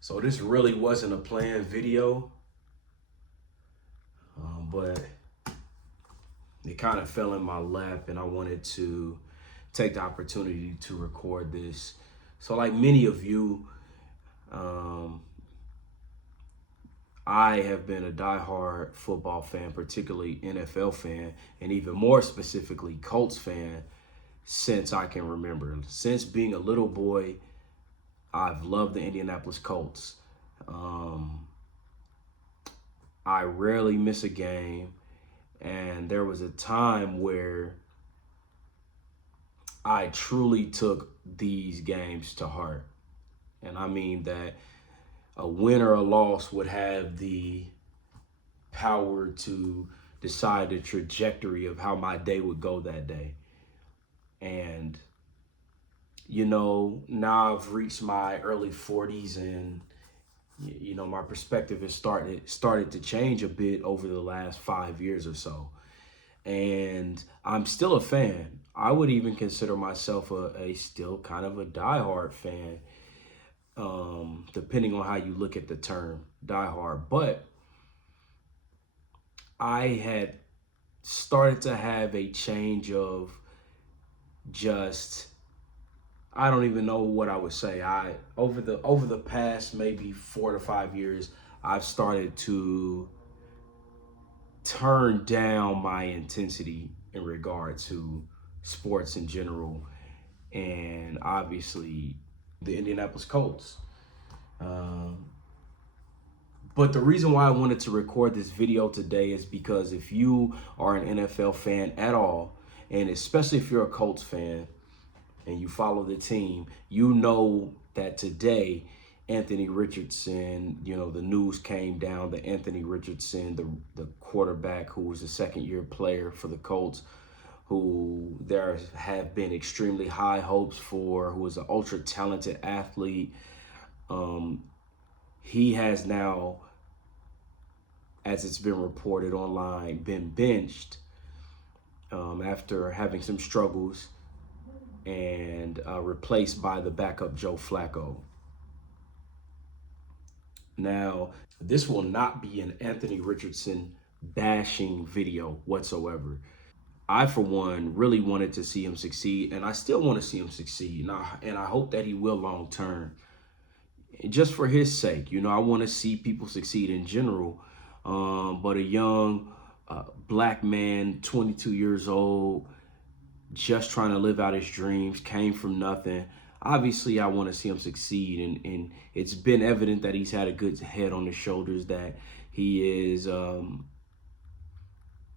So this really wasn't a planned video, but it kind of fell in my lap and I wanted to take the opportunity to record this. So like many of you, um, I have been a diehard football fan, particularly NFL fan, and even more specifically Colts fan since I can remember. Since being a little boy, I've loved the Indianapolis Colts. Um, I rarely miss a game. And there was a time where I truly took these games to heart. And I mean that a win or a loss would have the power to decide the trajectory of how my day would go that day. And, now I've reached my early 40s and my perspective has started to change a bit over the last 5 years or so. And I'm still a fan. I would even consider myself a still kind of a diehard fan, depending on how you look at the term diehard. But I had started to have a change of just I don't even know what I would say. I over the past maybe 4 to 5 years, I've started to turn down my intensity in regard to sports in general, and obviously the Indianapolis Colts. Um, but the reason why I wanted to record this video today is because if you are an NFL fan at all, and especially if you're a Colts fan and you follow the team, you know that today Anthony Richardson, the news came down that Anthony Richardson, the quarterback who was a second-year player for the Colts, who there have been extremely high hopes for, who is an ultra-talented athlete. He has now, as it's been reported online, been benched after having some struggles and replaced by the backup Joe Flacco. Now, this will not be an Anthony Richardson bashing video whatsoever. I, for one, really wanted to see him succeed, and I still want to see him succeed. And I hope that he will long term, just for his sake. I want to see people succeed in general. But a young black man, 22 years old, just trying to live out his dreams, came from nothing. Obviously, I want to see him succeed, and it's been evident that he's had a good head on his shoulders, that he is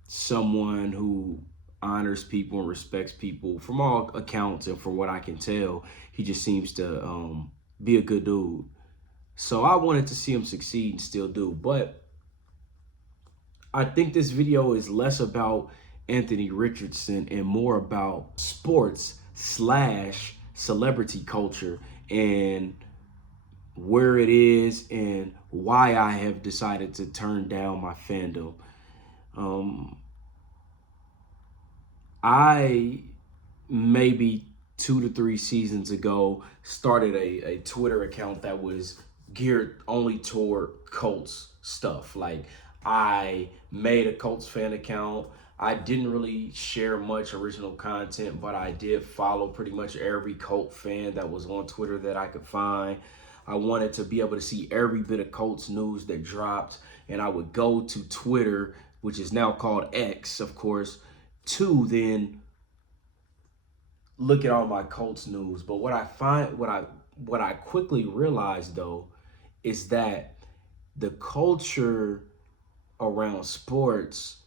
someone who honors people and respects people from all accounts, and from what I can tell, he just seems to be a good dude. So I wanted to see him succeed and still do, but I think this video is less about Anthony Richardson and more about sports/celebrity culture and where it is and why I have decided to turn down my fandom. I maybe 2 to 3 seasons ago started a Twitter account that was geared only toward Colts stuff. Like, I made a Colts fan account. I didn't really share much original content, but I did follow pretty much every Colt fan that was on Twitter that I could find. I wanted to be able to see every bit of Colts news that dropped, and I would go to Twitter, which is now called X, of course, to then look at all my Colts news. But what I quickly realized though is that the culture around sports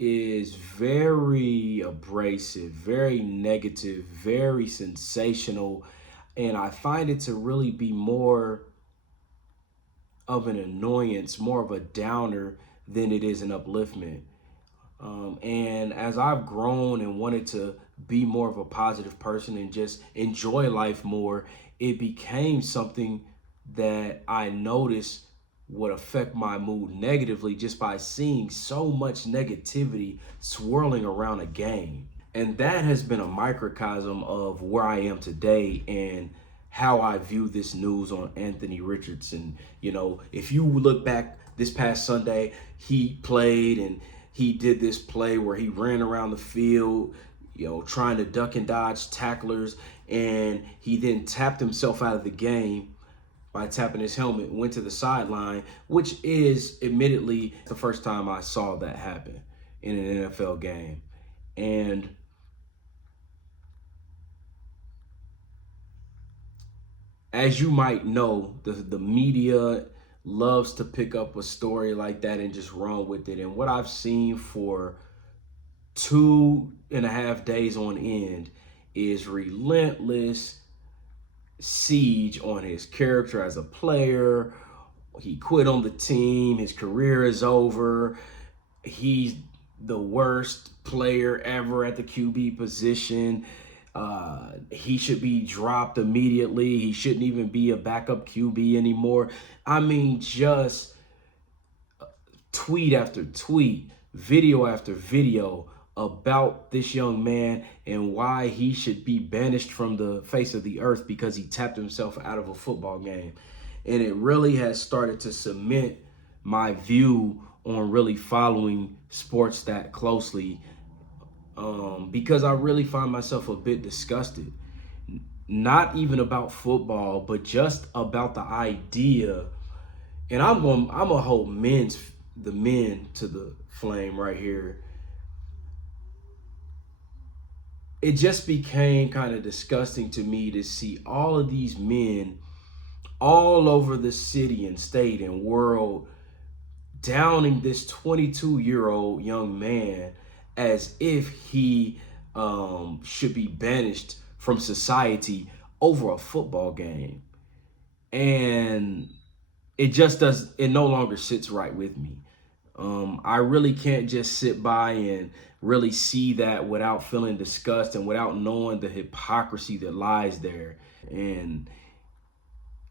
is very abrasive, very negative, very sensational, and I find it to really be more of an annoyance, more of a downer than it is an upliftment. And as I've grown and wanted to be more of a positive person and just enjoy life more, it became something that I noticed would affect my mood negatively just by seeing so much negativity swirling around a game. And that has been a microcosm of where I am today and how I view this news on Anthony Richardson. You know, if you look back this past Sunday, he played and he did this play where he ran around the field, you know, trying to duck and dodge tacklers, and he then tapped himself out of the game by tapping his helmet, went to the sideline, which is admittedly the first time I saw that happen in an NFL game. And as you might know, the media loves to pick up a story like that and just run with it. And what I've seen for 2.5 days on end is relentless siege on his character as a player. He quit on the team. His career is over. He's the worst player ever at the QB position. He should be dropped immediately. He shouldn't even be a backup QB anymore. I mean, just tweet after tweet, video after video about this young man and why he should be banished from the face of the earth because he tapped himself out of a football game. And it really has started to cement my view on really following sports that closely, because I really find myself a bit disgusted. Not even about football, but just about the idea. And I'm gonna hold the men to the flame right here. It just became kind of disgusting to me to see all of these men all over the city and state and world downing this 22-year-old young man as if he should be banished from society over a football game. And it no longer sits right with me. I really can't just sit by and really see that without feeling disgust and without knowing the hypocrisy that lies there. And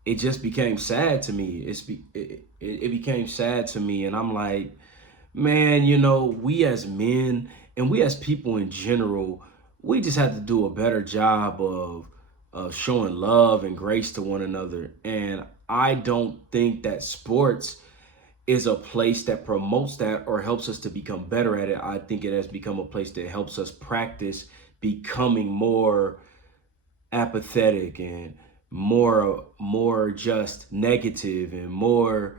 it just became sad to me. It became sad to me, and I'm like, man, you know, we as men and we as people in general, we just have to do a better job of showing love and grace to one another. And I don't think that sports is a place that promotes that or helps us to become better at it. I think it has become a place that helps us practice becoming more apathetic and more just negative and more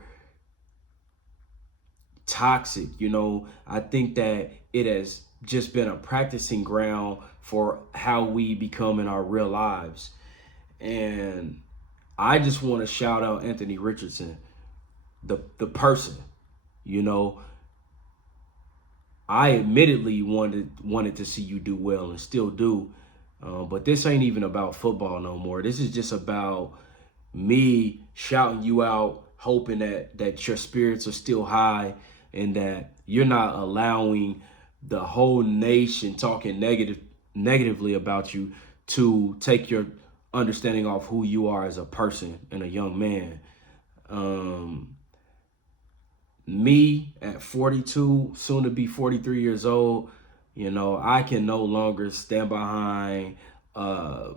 toxic. You know, I think that it has just been a practicing ground for how we become in our real lives. And I just want to shout out Anthony Richardson, the person. You know, I admittedly wanted to see you do well and still do, but this ain't even about football no more. This is just about me shouting you out, hoping that your spirits are still high and that you're not allowing the whole nation talking negatively about you to take your understanding of who you are as a person and a young man. Me at 42, soon to be 43 years old, you know, I can no longer stand behind a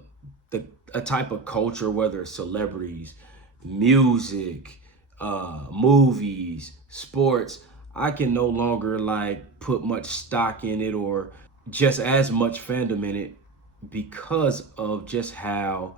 type of culture, whether it's celebrities, music, movies, sports. I can no longer like put much stock in it or just as much fandom in it because of just how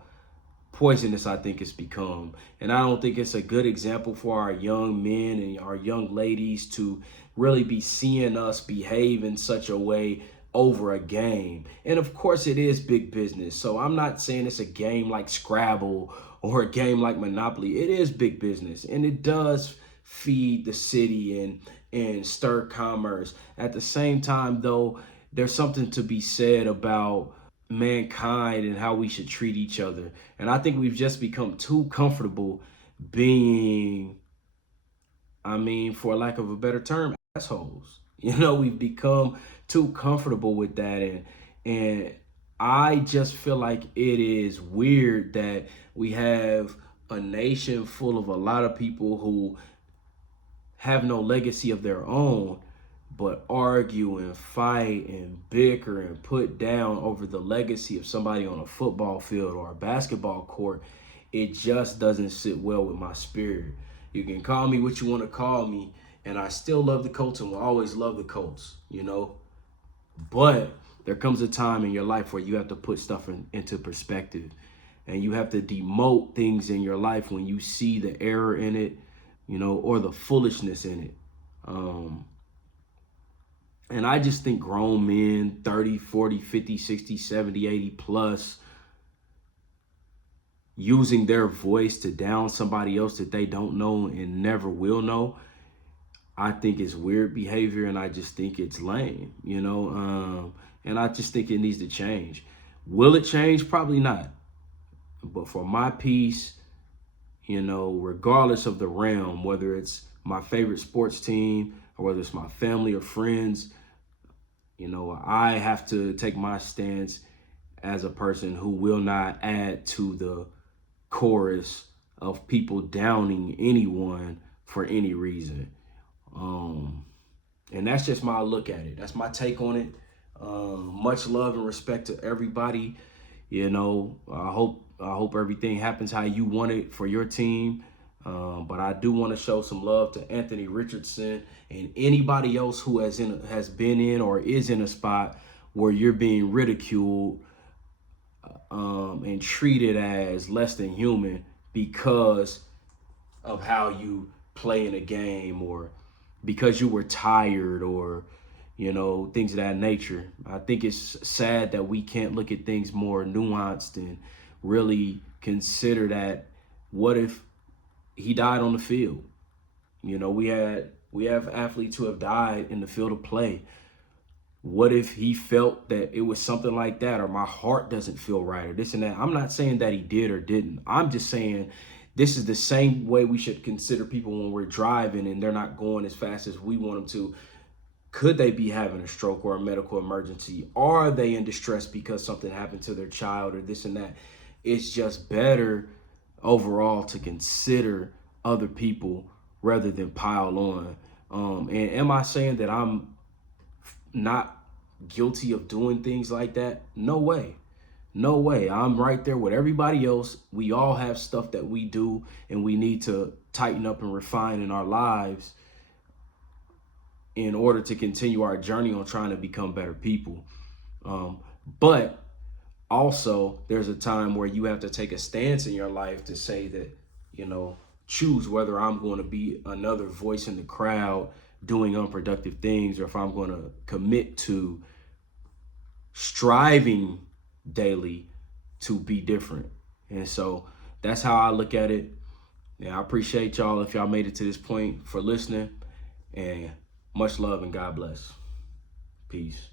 poisonous I think it's become. And I don't think it's a good example for our young men and our young ladies to really be seeing us behave in such a way over a game. And of course it is big business. So I'm not saying it's a game like Scrabble or a game like Monopoly. It is big business and it does feed the city and stir commerce. At the same time though, there's something to be said about mankind and how we should treat each other. And I think we've just become too comfortable being, I mean, for lack of a better term, assholes. You know, we've become too comfortable with that. And I just feel like it is weird that we have a nation full of a lot of people who have no legacy of their own, but argue and fight and bicker and put down over the legacy of somebody on a football field or a basketball court. it just doesn't sit well with my spirit. You can call me what you want to call me, and I still love the Colts and will always love the Colts, you know. But there comes a time in your life where you have to put stuff into perspective, and you have to demote things in your life when you see the error in it, you know, or the foolishness in it. And I just think grown men, 30, 40, 50, 60, 70, 80 plus, using their voice to down somebody else that they don't know and never will know, I think it's weird behavior, and I just think it's lame, you know. And I just think it needs to change. Will it change? Probably not. But for my peace, you know, regardless of the realm, whether it's my favorite sports team or whether it's my family or friends, you know, I have to take my stance as a person who will not add to the chorus of people downing anyone for any reason. And that's just my look at it. That's my take on it. Much love and respect to everybody. You know, I hope everything happens how you want it for your team. But I do want to show some love to Anthony Richardson and anybody else who has been in or is in a spot where you're being ridiculed and treated as less than human because of how you play in a game, or because you were tired, or, you know, things of that nature. I think it's sad that we can't look at things more nuanced and really consider that what if he died on the field? You know, we have athletes who have died in the field of play. What if he felt that it was something like that, or my heart doesn't feel right, or this and that? I'm not saying that he did or didn't. I'm just saying this is the same way we should consider people when we're driving and they're not going as fast as we want them to. Could they be having a stroke or a medical emergency? Are they in distress because something happened to their child or this and that? It's just better overall to consider other people rather than pile on. And am I saying that I'm not guilty of doing things like that? No way. No way. I'm right there with everybody else. We all have stuff that we do and we need to tighten up and refine in our lives in order to continue our journey on trying to become better people. But also, there's a time where you have to take a stance in your life to say that, you know, choose whether I'm going to be another voice in the crowd doing unproductive things, or if I'm going to commit to striving daily to be different. And so that's how I look at it. And I appreciate y'all if y'all made it to this point for listening, and much love and God bless. Peace.